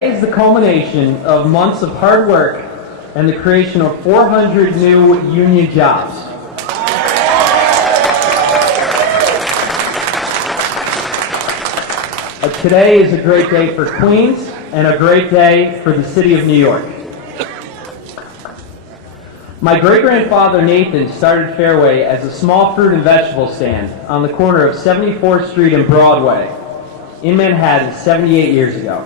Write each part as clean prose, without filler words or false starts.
Is the culmination of months of hard work and the creation of 400 new union jobs. Today is a great day for Queens and a great day for the city of New York. My great-grandfather Nathan started Fairway as a small fruit and vegetable stand on the corner of 74th Street and Broadway in Manhattan 78 years ago.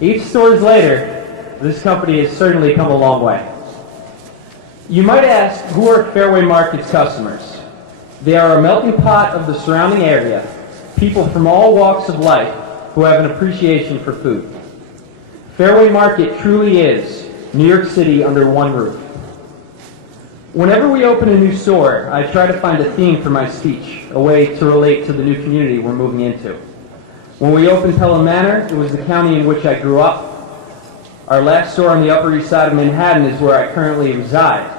8 stores later, this company has certainly come a long way. You might ask, who are Fairway Market's customers? They are a melting pot of the surrounding area, people from all walks of life who have an appreciation for food. Fairway Market truly is New York City under one roof. Whenever we open a new store, I try to find a theme for my speech, a way to relate to the new community we're moving into. When we opened Pelham Manor, it was the county in which I grew up. Our last store on the Upper East Side of Manhattan is where I currently reside.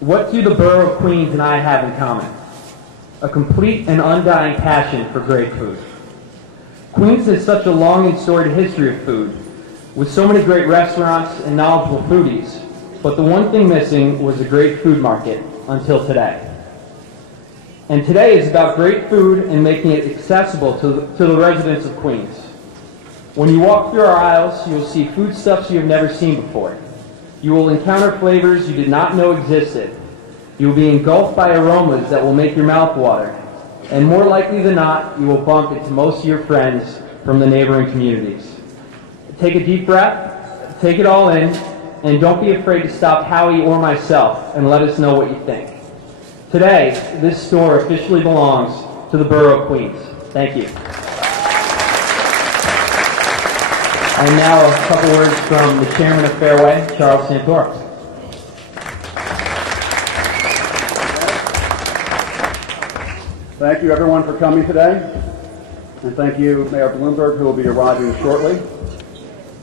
What do the borough of Queens and I have in common? A complete and undying passion for great food. Queens has such a long and storied history of food, with so many great restaurants and knowledgeable foodies, but the one thing missing was a great food market until today. And today is about great food and making it accessible to the residents of Queens. When you walk through our aisles, you'll see foodstuffs you have never seen before. You will encounter flavors you did not know existed. You will be engulfed by aromas that will make your mouth water. And more likely than not, you will bump into most of your friends from the neighboring communities. Take a deep breath, take it all in, and don't be afraid to stop Howie or myself and let us know what you think. Today, this store officially belongs to the borough of Queens. Thank you. And now a couple words from the chairman of Fairway, Charles Santoro. Thank you everyone for coming today. And thank you Mayor Bloomberg, who will be arriving shortly.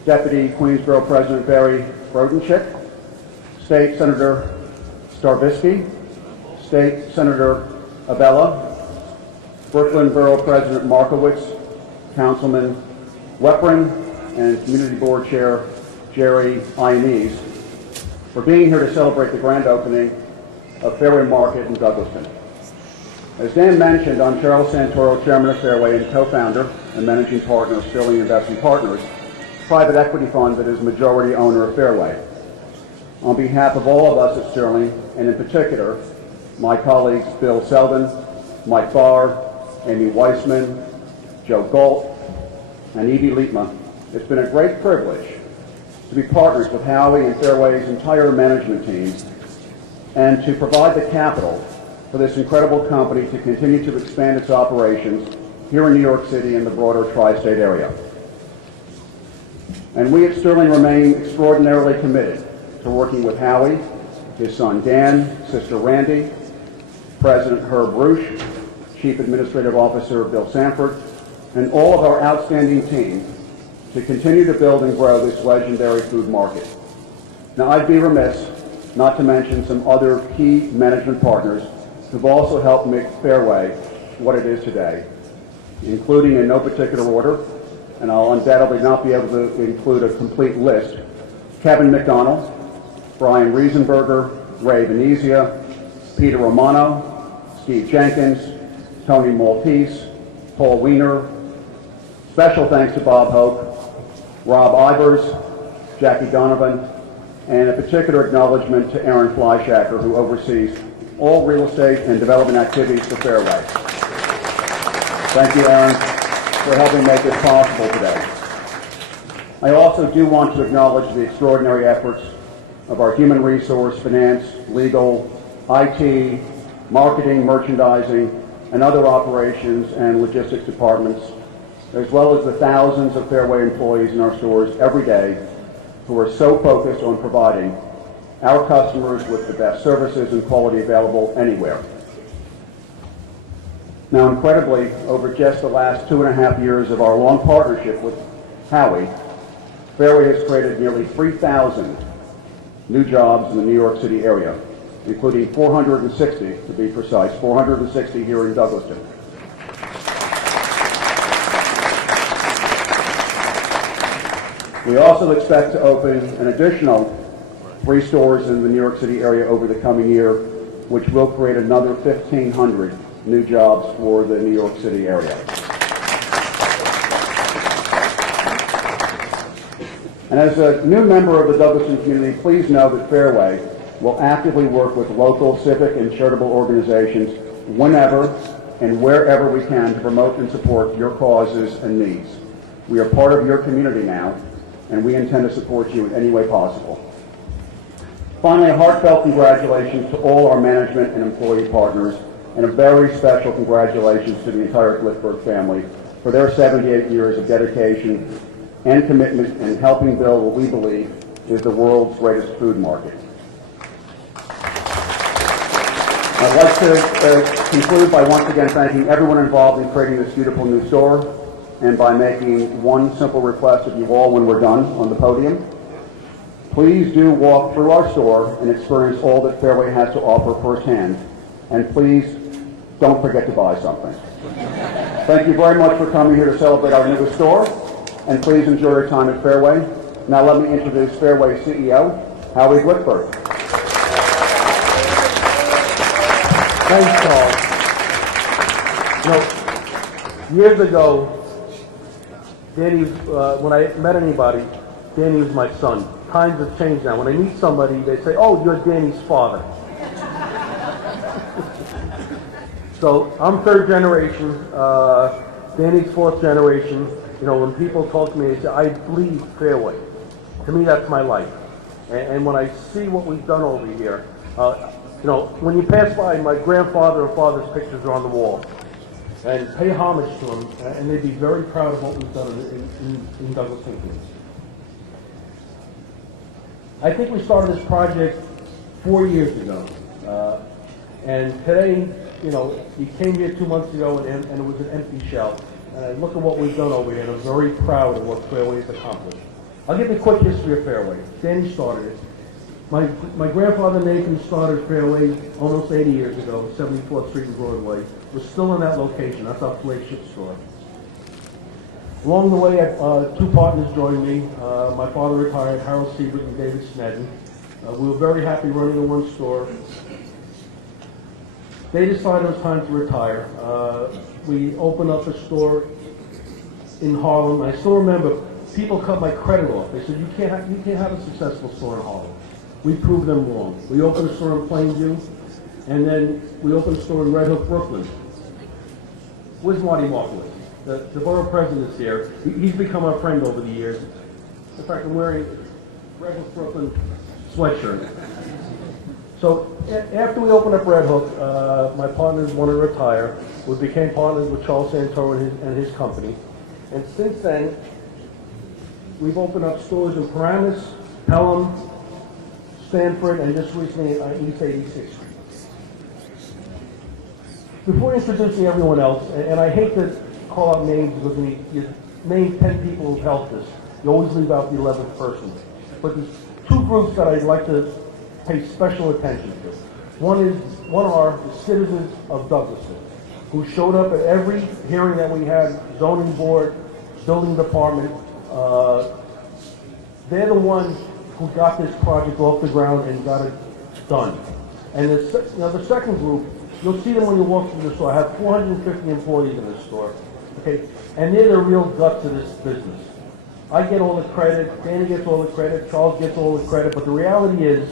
Deputy Queensborough President Barry Brodenchick, State Senator Starvisky, State Senator Abella, Brooklyn Borough President Markowitz, Councilman Weprin, and Community Board Chair Jerry Ionese for being here to celebrate the grand opening of Fairway Market in Douglaston. As Dan mentioned, I'm Charles Santoro, Chairman of Fairway and co-founder and managing partner of Sterling Investment Partners, a private equity fund that is majority owner of Fairway. On behalf of all of us at Sterling, and in particular, my colleagues Bill Selden, Mike Barr, Amy Weissman, Joe Galt, and Evie Lietma, it's been a great privilege to be partners with Howie and Fairway's entire management team and to provide the capital for this incredible company to continue to expand its operations here in New York City and the broader tri-state area. And we at Sterling remain extraordinarily committed to working with Howie, his son Dan, sister Randy, President Herb Roosh, Chief Administrative Officer Bill Sanford, and all of our outstanding team to continue to build and grow this legendary food market. Now, I'd be remiss not to mention some other key management partners who've also helped make Fairway what it is today, including in no particular order, and I'll undoubtedly not be able to include a complete list, Kevin McDonald, Brian Riesenberger, Ray Venezia, Peter Romano, Steve Jenkins, Tony Maltese, Paul Wiener. Special thanks to Bob Hope, Rob Ivers, Jackie Donovan, and a particular acknowledgement to Aaron Fleischacker, who oversees all real estate and development activities for Fairway. Thank you, Aaron, for helping make this possible today. I also do want to acknowledge the extraordinary efforts of our human resource, finance, legal, IT, marketing, merchandising, and other operations and logistics departments, as well as the thousands of Fairway employees in our stores every day who are so focused on providing our customers with the best services and quality available anywhere. Now, incredibly, over just the last 2.5 years of our long partnership with Howie, Fairway has created nearly 3,000 new jobs in the New York City area, including 460, to be precise, 460 here in Douglaston. We also expect to open an additional 3 stores in the New York City area over the coming year, which will create another 1,500 new jobs for the New York City area. And as a new member of the Douglaston community, please know that Fairway will actively work with local civic and charitable organizations whenever and wherever we can to promote and support your causes and needs. We are part of your community now, and we intend to support you in any way possible. Finally, a heartfelt congratulations to all our management and employee partners, and a very special congratulations to the entire Glickberg family for their 78 years of dedication and commitment in helping build what we believe is the world's greatest food market. I'd like to conclude by once again thanking everyone involved in creating this beautiful new store, and by making one simple request of you all when we're done on the podium. Please do walk through our store and experience all that Fairway has to offer firsthand, and please don't forget to buy something. Thank you very much for coming here to celebrate our newest store, and please enjoy your time at Fairway. Now let me introduce Fairway CEO, Howie Glickberg. Thanks, Carl. Years ago, Danny, when I met anybody, Danny was my son. Times have changed now. When I meet somebody, they say, "Oh, you're Danny's father." So I'm 3rd generation. Danny's 4th generation. When people talk to me, they say, "I bleed Fairway." To me, that's my life. And when I see what we've done over here, when you pass by, my grandfather or father's pictures are on the wall. And pay homage to them, and they'd be very proud of what we've done in Douglaston. I think we started this project 4 years ago. And today, you came here 2 months ago and it was an empty shell. And look at what we've done over here, and I'm very proud of what Fairway has accomplished. I'll give you a quick history of Fairway. Danny started it. My grandfather Nathan started Fairway almost 80 years ago, 74th Street and Broadway. We're still in that location. That's our flagship store. Along the way, 2 partners joined me. My father retired, Harold Siebert and David Snedden. We were very happy running the one store. They decided it was time to retire. We opened up a store in Harlem. I still remember people cut my credit off. They said, you can't have a successful store in Harlem. We proved them wrong. We opened a store in Plainview, and then we opened a store in Red Hook, Brooklyn. Where's Marty Markowitz? The borough president's here. He's become our friend over the years. In fact, I'm wearing Red Hook, Brooklyn sweatshirt. So after we opened up Red Hook, my partners wanted to retire. We became partners with Charles Santoro and his company. And since then, we've opened up stores in Paramus, Pelham, Stanford, and just recently on East 86th Street. Before introducing everyone else, and I hate to call out names because you name 10 people who've helped us, you always leave out the 11th person. But there's 2 groups that I'd like to pay special attention to. One are the citizens of Douglaston, who showed up at every hearing that we had, zoning board, building department. They're the ones who got this project off the ground and got it done. And the second group, you'll see them when you walk through the store. I have 450 employees in this store, okay? And they're the real guts of this business. I get all the credit, Danny gets all the credit, Charles gets all the credit, but the reality is,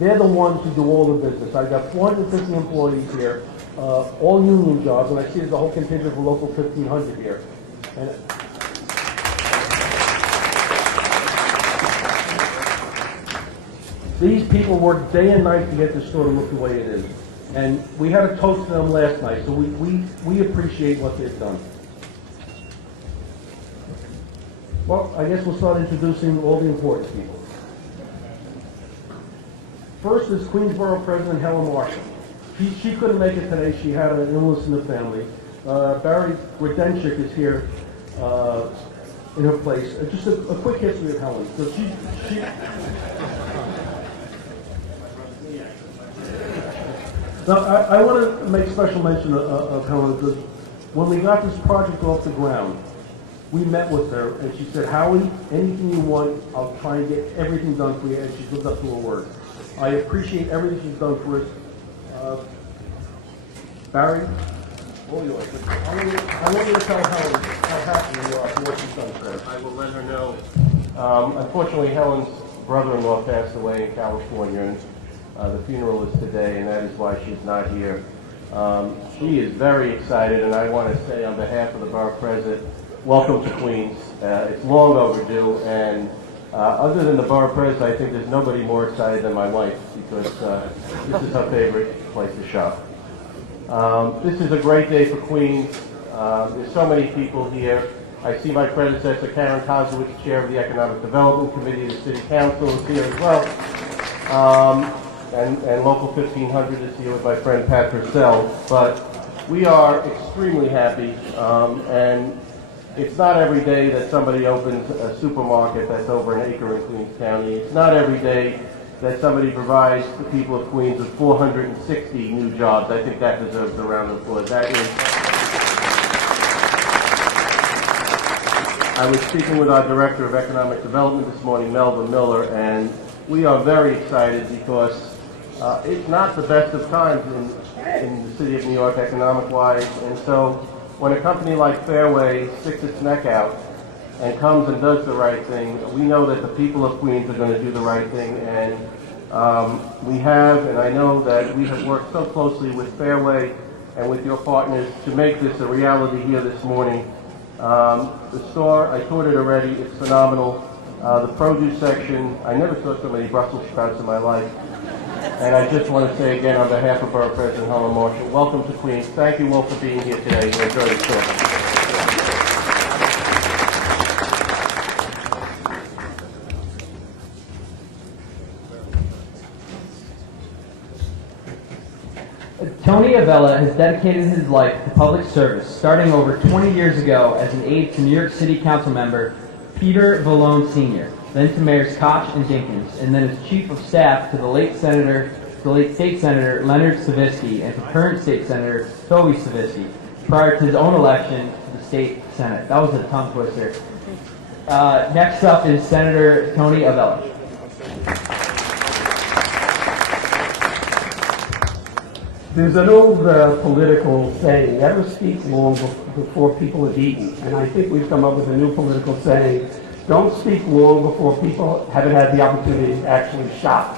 they're the ones who do all the business. I've got 450 employees here, all union jobs, and I see there's a whole contingent of local 1,500 here. And these people work day and night to get this store to look the way it is. And we had a toast to them last night, so we appreciate what they've done. Well, I guess we'll start introducing all the important people. First is Queensborough President Helen Marshall. She couldn't make it today. She had an illness in the family. Barry Grodenchik is here in her place. Just a quick history of Helen. So now, I want to make special mention of Helen because when we got this project off the ground, We met with her, and she said, Howie, anything you want, I'll try and get everything done for you, and she's lived up to her word. I appreciate everything she's done for us. Barry, all yours. I want you to tell Helen how happy you are for what she's done for us. I will let her know. Unfortunately, Helen's brother-in-law passed away in California, and the funeral is today, and that is why she's not here. She is very excited, and I want to say on behalf of the borough president, welcome to Queens. It's long overdue, and other than the borough president, I think there's nobody more excited than my wife, because this is her favorite place to shop. This is a great day for Queens. There's so many people here. I see my predecessor, Karen Kozowitz, chair of the Economic Development Committee of the City Council, is here as well. And Local 1500 is here with my friend Pat Purcell. But we are extremely happy, and it's not every day that somebody opens a supermarket that's over an acre in Queens County. It's not every day that somebody provides the people of Queens with 460 new jobs. I think that deserves a round of applause. That is. I was speaking with our Director of Economic Development this morning, Melvin Miller, and we are very excited because it's not the best of times in the city of New York economic-wise, and so when a company like Fairway sticks its neck out and comes and does the right thing, we know that the people of Queens are going to do the right thing, and we have, and I know that we have worked so closely with Fairway and with your partners to make this a reality here this morning. The store, I toured it already, it's phenomenal. The produce section, I never saw so many Brussels sprouts in my life. And I just want to say again on behalf of Borough President Helen Marshall, welcome to Queens. Thank you all for being here today. We enjoy the store. Tony Avella has dedicated his life to public service, starting over 20 years ago as an aide to New York City Council member Peter Vallone Sr., then to Mayors Koch and Dinkins, and then as Chief of Staff to the late State Senator Leonard Savitsky and to current State Senator Toby Savitsky, prior to his own election to the State Senate. That was a tongue twister. Next up is Senator Tony Avella. There's an old political saying, never speak long before people have eaten. And I think we've come up with a new political saying, don't speak long before people haven't had the opportunity to actually shop.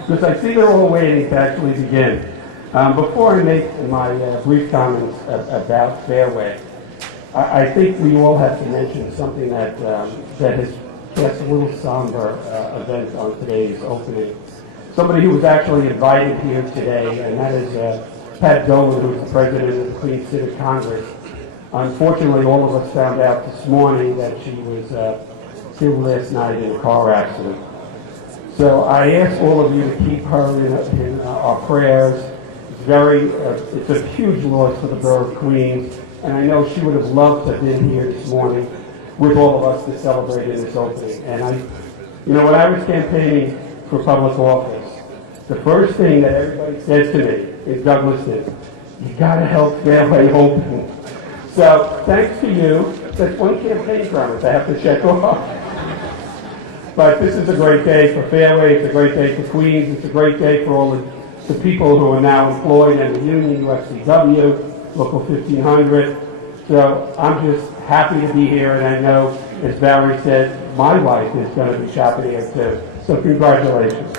Because I see they're all waiting to actually begin. Before I make my brief comments about Fairway, I think we all have to mention something that has cast a little somber event on today's opening. Somebody who was actually invited here today, and that is Pat Dolan, who is the president of the Queens Civic Congress. Unfortunately, all of us found out this morning that she was killed last night in a car accident. So I ask all of you to keep her in our prayers. It's a huge loss for the borough of Queens, and I know she would have loved to have been here this morning with all of us to celebrate in this opening. And when I was campaigning for public office, the first thing that everybody said to me in Douglaston, you got to help Fairway open. So thanks to you, that's one campaign promise I have to check off. But this is a great day for Fairway, it's a great day for Queens, it's a great day for all the people who are now employed in the union, UFCW, Local 1500. So I'm just happy to be here, and I know, as Barry said, my wife is going to be shopping here too. So congratulations.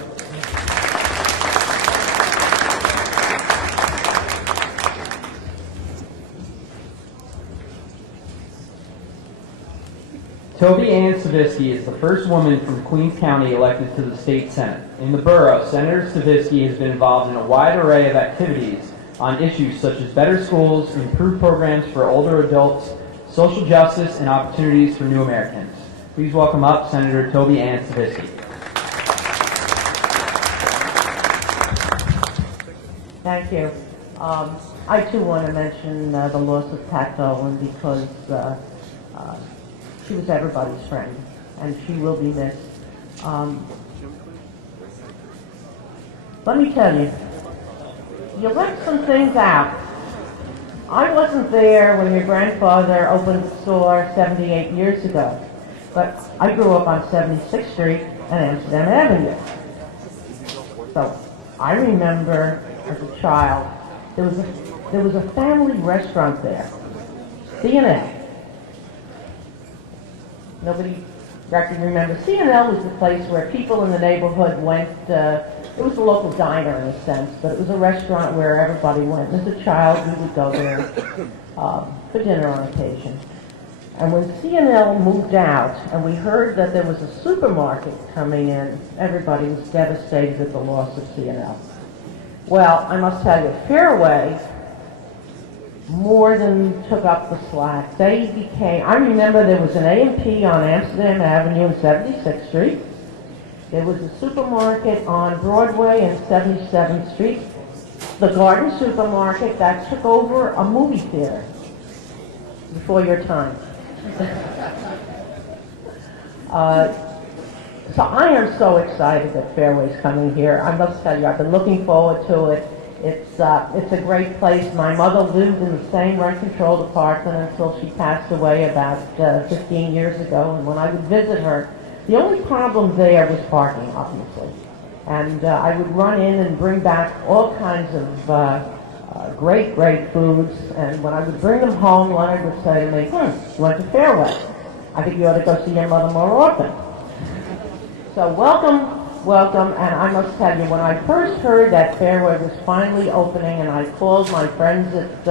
Toby Ann Savitsky is the first woman from Queens County elected to the state Senate. In the borough, Senator Savitsky has been involved in a wide array of activities on issues such as better schools, improved programs for older adults, social justice, and opportunities for new Americans. Please welcome up Senator Toby Ann Savitsky. Thank you. I too want to mention the loss of Pat Dolan because she was everybody's friend, and she will be missed. Let me tell you, you left some things out I wasn't there when your grandfather opened the store 78 years ago, but I grew up on 76th Street and Amsterdam Avenue. So I remember as a child, there was a family restaurant there, C&L. Nobody record remember. C&L was the place where people in the neighborhood went. It was a local diner in a sense, but it was a restaurant where everybody went. As a child, we would go there for dinner on occasion. And when C&L moved out, and we heard that there was a supermarket coming in, everybody was devastated at the loss of C&L. Well, I must tell you, Fairway more than took up the slack. They became, I remember there was an A&P on Amsterdam Avenue and 76th Street. There was a supermarket on Broadway and 77th Street. The Garden Supermarket that took over a movie theater before your time. So I am so excited that Fairway's coming here. I must tell you, I've been looking forward to it. It's a great place. My mother lived in the same rent-controlled apartment until she passed away about 15 years ago. And when I would visit her, the only problem there was parking, obviously. And I would run in and bring back all kinds of great foods. And when I would bring them home, Leonard would say to me, you went to Fairway. I think you ought to go see your mother more often. So welcome, and I must tell you, when I first heard that Fairway was finally opening, and I called my friends at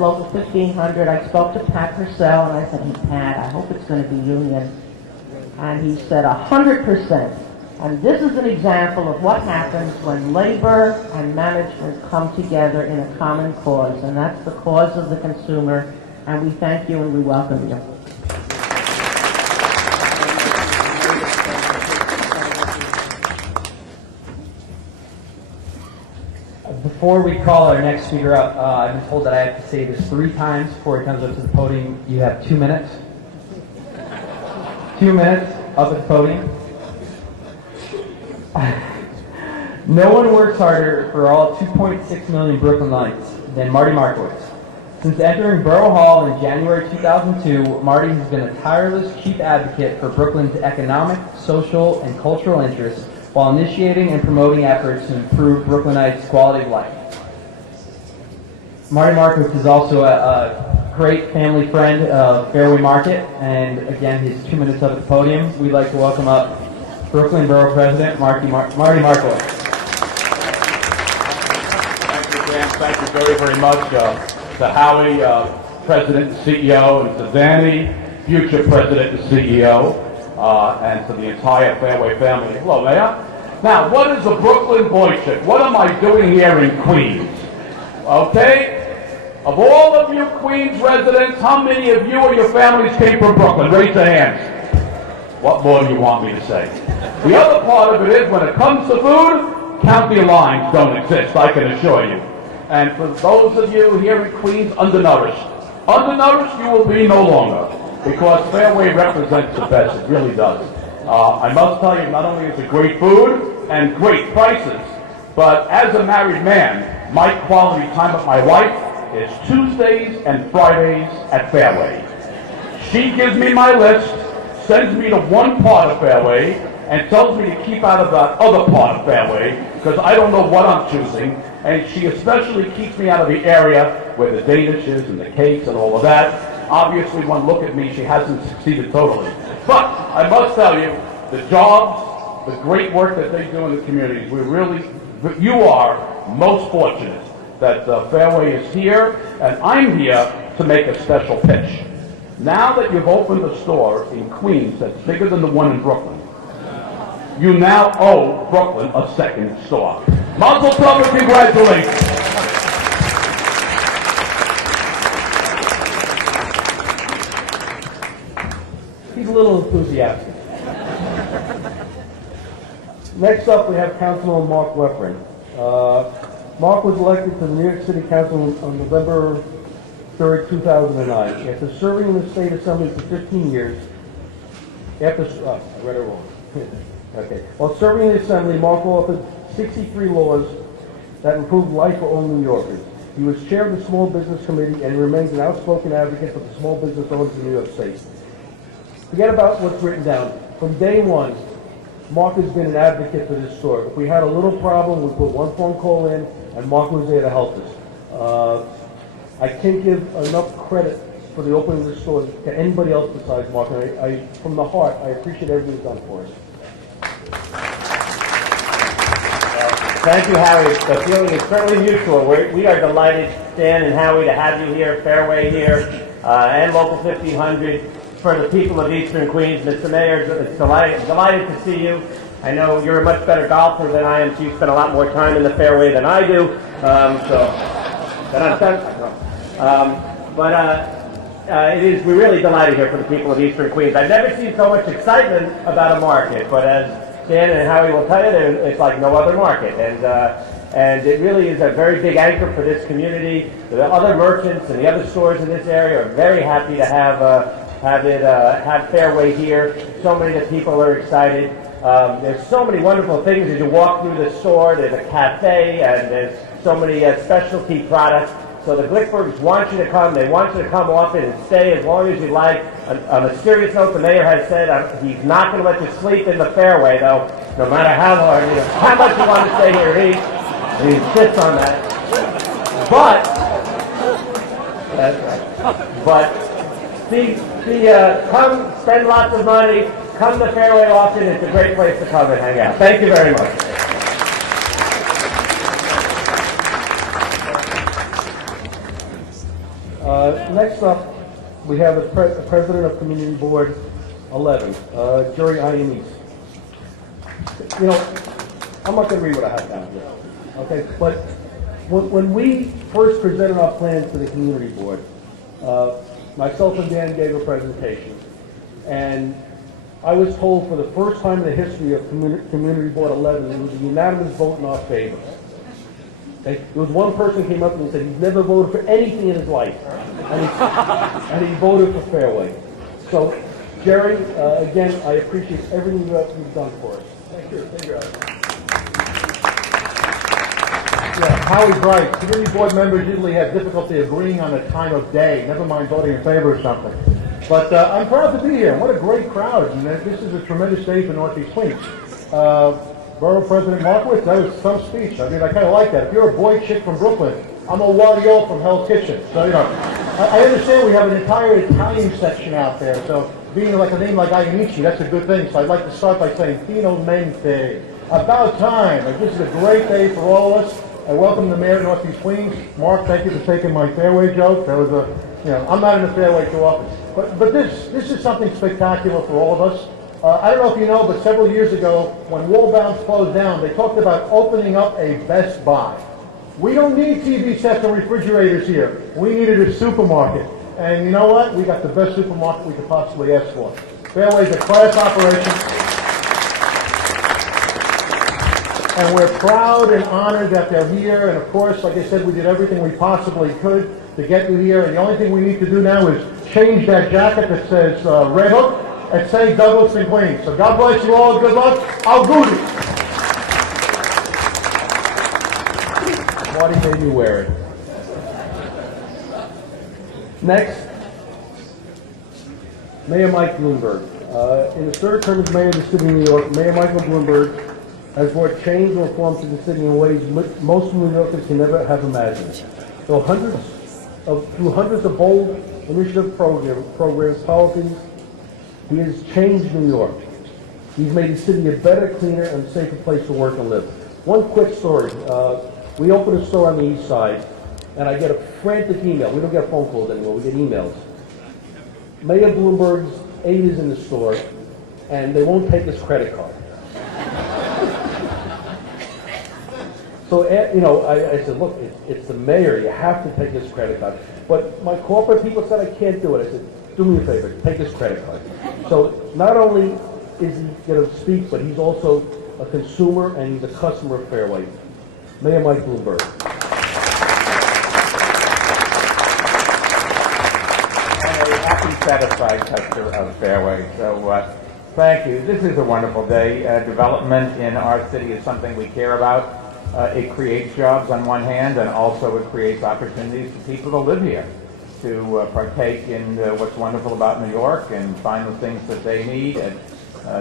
Local 1500, I spoke to Pat Purcell, and I said, hey, Pat, I hope it's going to be union. And he said, 100%. And this is an example of what happens when labor and management come together in a common cause, and that's the cause of the consumer, and we thank you and we welcome you. Before we call our next speaker up, I've been told that I have to say this 3 times before he comes up to the podium. You have 2 minutes. 2 minutes up at the podium. No one works harder for all 2.6 million Brooklynites than Marty Markowitz. Since entering Borough Hall in January 2002, Marty has been a tireless chief advocate for Brooklyn's economic, social, and cultural interests while initiating and promoting efforts to improve Brooklynites' quality of life. Marty Markowitz is also a great family friend of Fairway Market, and again, his 2 minutes up at the podium. We'd like to welcome up Brooklyn Borough President Marty Markowitz. Thank you, Dan. Thank you very much to Howie, President and CEO, and to Danny, future President and CEO, and to the entire Fairway family. Hello, Mayor. Now, what is a Brooklyn boy chick? What am I doing here in Queens? Okay? Of all of you Queens residents, how many of you or your families came from Brooklyn? Raise your hands. What more do you want me to say? The other part of it is, when it comes to food, county lines don't exist, I can assure you. And for those of you here in Queens, undernourished you will be no longer, because Fairway represents the best, it really does. I must tell you, not only is it great food and great prices, but as a married man, my quality time with my wife is Tuesdays and Fridays at Fairway. She gives me my list, sends me to one part of Fairway, and tells me to keep out of that other part of Fairway, because I don't know what I'm choosing, and she especially keeps me out of the area where the Danishes and the cakes and all of that. Obviously, one look at me, she hasn't succeeded totally. But I must tell you, the jobs, the great work that they do in the communities, you are most fortunate that Fairway is here, and I'm here to make a special pitch. Now that you've opened a store in Queens that's bigger than the one in Brooklyn, you now owe Brooklyn a second store. Mazel tov and congratulations. He's a little enthusiastic. Next up, we have Councilman Mark Weffrin. Mark was elected to the New York City Council on November 3rd, 2009. After serving in the State Assembly for 15 years, I read it wrong. Okay. While serving in the Assembly, Mark authored 63 laws that improved life for all New Yorkers. He was chair of the Small Business Committee and remains an outspoken advocate for the small business owners in New York State. Forget about what's written down. From day one, Mark has been an advocate for this store. If we had a little problem, we put one phone call in, and Mark was there to help us. I can't give enough credit for the opening of this store to anybody else besides Mark. And I from the heart, I appreciate everything he's done for us. Thank you, Howie. The feeling is certainly mutual. We are delighted, Dan and Howie, to have you here, Fairway here, and Local 1500. For the people of Eastern Queens, Mr. Mayor, it's delighted to see you. I know you're a much better golfer than I am, so you spend a lot more time in the fairway than I do. We're really delighted here for the people of Eastern Queens. I've never seen so much excitement about a market, but as Dan and Howie will tell you, it's like no other market. And it really is a very big anchor for this community. The other merchants and the other stores in this area are very happy to have Fairway here. So many of the people are excited. There's so many wonderful things as you walk through the store. There's a cafe and there's so many specialty products. So the Glickbergs want you to come. They want you to come often and stay as long as you like. On a serious note, the mayor has said he's not going to let you sleep in the Fairway, though, no matter how hard, how much you want to stay here. He insists on that. Come spend lots of money. Come to Fairway often. It's a great place to come and hang out. Thank you very much. Next up, we have the president of Community Board 11, Jerry Ioannese. I'm not going to read what I have down here, okay? But when we first presented our plans to the Community Board, myself and Dan gave a presentation, and I was told for the first time in the history of Community Board 11, it was a unanimous vote in our favor. Okay? There was one person who came up and he said he's never voted for anything in his life, and he voted for Fairway. So, Jerry, again, I appreciate everything you've done for us. Thank you. Thank you. Yeah, Howie's right. Community board members usually have difficulty agreeing on a time of day, never mind voting in favor of something. But I'm proud to be here. What a great crowd. And this is a tremendous day for Northeast Queens. Borough President Markowitz, that was some speech. I mean, I kind of like that. If you're a boy chick from Brooklyn, I'm a Wario from Hell's Kitchen. So, I understand we have an entire Italian section out there. So being like a name like Ioannese, that's a good thing. So I'd like to start by saying, finalmente. About time. This is a great day for all of us. I welcome the mayor of Northeast Queens. Mark, thank you for taking my fairway joke. That was I'm not in the fairway too often. But this is something spectacular for all of us. I don't know if you know, but several years ago, when Wallbounds closed down, they talked about opening up a Best Buy. We don't need TV sets and refrigerators here. We needed a supermarket. And you know what? We got the best supermarket we could possibly ask for. Fairway's a class operation. And we're proud and honored that they're here. And of course, like I said, we did everything we possibly could to get you here. And the only thing we need to do now is change that jacket that says Red Hook and say Douglas and Queens. So God bless you all. Good luck. Al Goody. Marty made me wear it. Next, Mayor Mike Bloomberg. In his third term as mayor of the city of New York, Mayor Michael Bloomberg has brought change and reform to the city in ways most New Yorkers can never have imagined. Through hundreds of bold initiative programs, policies, he has changed New York. He's made the city a better, cleaner, and safer place to work and live. One quick story. We opened a store on the east side, and I get a frantic email. We don't get phone calls anymore. We get emails. Mayor Bloomberg's aide is in the store, and they won't take his credit card. So, I said, look, it's the mayor. You have to take his credit card. But my corporate people said I can't do it. I said, do me a favor, take his credit card. So not only is he going to speak, but he's also a consumer and he's a customer of Fairway. Mayor Mike Bloomberg. I'm a happy, satisfied customer of Fairway. So thank you. This is a wonderful day. Development in our city is something we care about. It creates jobs on one hand, and also it creates opportunities for people to live here, to partake in what's wonderful about New York and find the things that they need at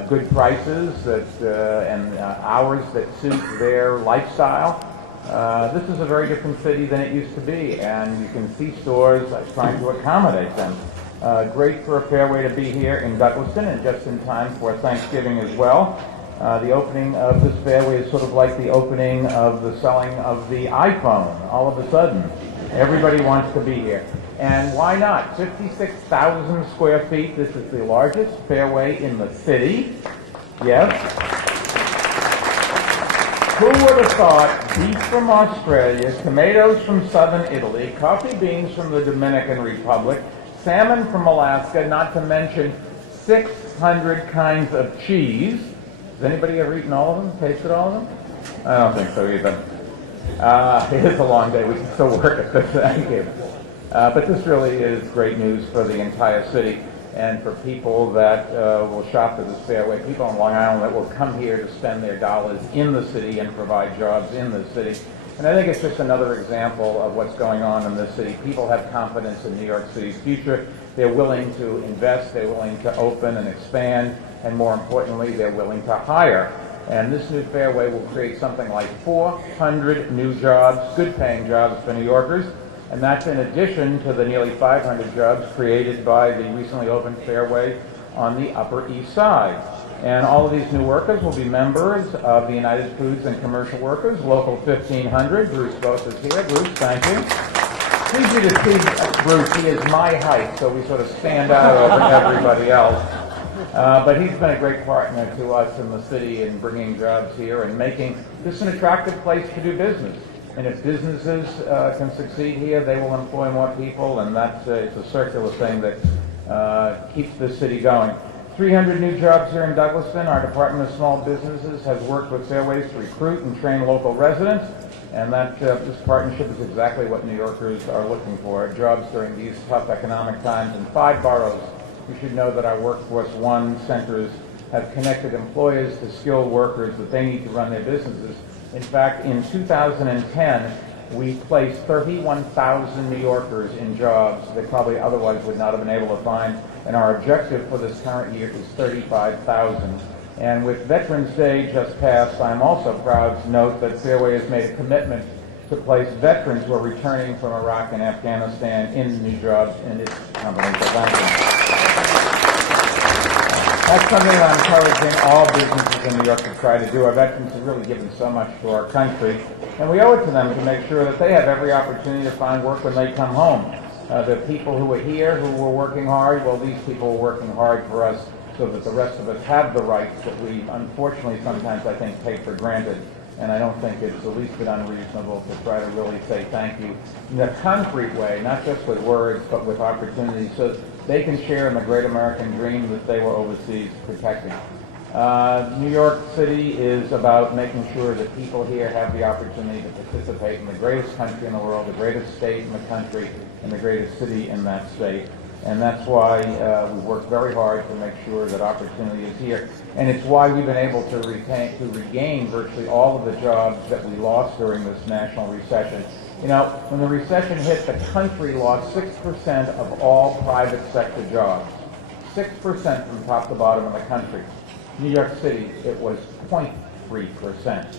good prices and hours that suit their lifestyle. This is a very different city than it used to be, and you can see stores trying to accommodate them. Great for a Fairway to be here in Douglaston, and just in time for Thanksgiving as well. The opening of this Fairway is sort of like the opening of the selling of the iPhone. All of a sudden, everybody wants to be here. And why not? 56,000 square feet. This is the largest Fairway in the city. Yes. Who would have thought beef from Australia, tomatoes from southern Italy, coffee beans from the Dominican Republic, salmon from Alaska, not to mention 600 kinds of cheese. Has anybody ever eaten all of them? Tasted all of them? I don't think so either. It is a long day. We can still work at this. Thank you. But this really is great news for the entire city and for people that will shop at this Fairway, people on Long Island that will come here to spend their dollars in the city and provide jobs in the city. And I think it's just another example of what's going on in this city. People have confidence in New York City's future. They're willing to invest, they're willing to open and expand, and more importantly, they're willing to hire. And this new Fairway will create something like 400 new jobs, good-paying jobs for New Yorkers. And that's in addition to the nearly 500 jobs created by the recently opened Fairway on the Upper East Side. And all of these new workers will be members of the United Foods and Commercial Workers, Local 1500. Bruce Voss is here. Bruce, thank you. It's easy to see Bruce. He is my height, so we sort of stand out over everybody else. But he's been a great partner to us in the city in bringing jobs here and making this an attractive place to do business. And if businesses can succeed here, they will employ more people, and it's a circular thing that keeps this city going. 300 new jobs here in Douglaston. Our Department of Small Businesses has worked with Fairways to recruit and train local residents, and this partnership is exactly what New Yorkers are looking for, jobs during these tough economic times. In 5 boroughs, you should know that our Workforce One centers have connected employers to skilled workers that they need to run their businesses. In fact, in 2010, we placed 31,000 New Yorkers in jobs that probably otherwise would not have been able to find, and our objective for this current year is 35,000. And with Veterans Day just passed, I'm also proud to note that Fairway has made a commitment to place veterans who are returning from Iraq and Afghanistan in new jobs in its company. So thank you. That's something that I'm encouraging all businesses in New York to try to do. Our veterans have really given so much to our country, and we owe it to them to make sure that they have every opportunity to find work when they come home. The people who are here who were working hard, well, these people are working hard for us so that the rest of us have the rights that we unfortunately sometimes, I think, take for granted. And I don't think it's the least bit unreasonable to try to really say thank you in a concrete way, not just with words, but with opportunities, so they can share in the great American dream that they were overseas protecting. New York City is about making sure that people here have the opportunity to participate in the greatest country in the world, the greatest state in the country, and the greatest city in that state. And that's why we work very hard to make sure that opportunity is here. And it's why we've been able to regain virtually all of the jobs that we lost during this national recession. You know, when the recession hit, the country lost 6% of all private sector jobs. 6% from top to bottom of the country. New York City, it was 0.3%.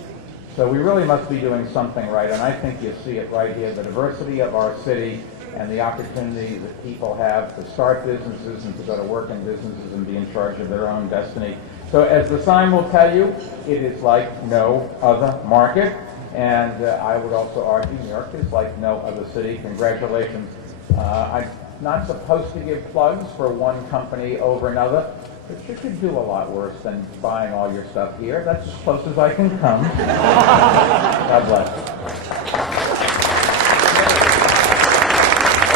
So we really must be doing something right, and I think you see it right here, the diversity of our city and the opportunity that people have to start businesses and to go to work in businesses and be in charge of their own destiny. So as the sign will tell you, it is like no other market. And I would also argue New York is like no other city. Congratulations. I'm not supposed to give plugs for one company over another, but you could do a lot worse than buying all your stuff here. That's as close as I can come. God bless.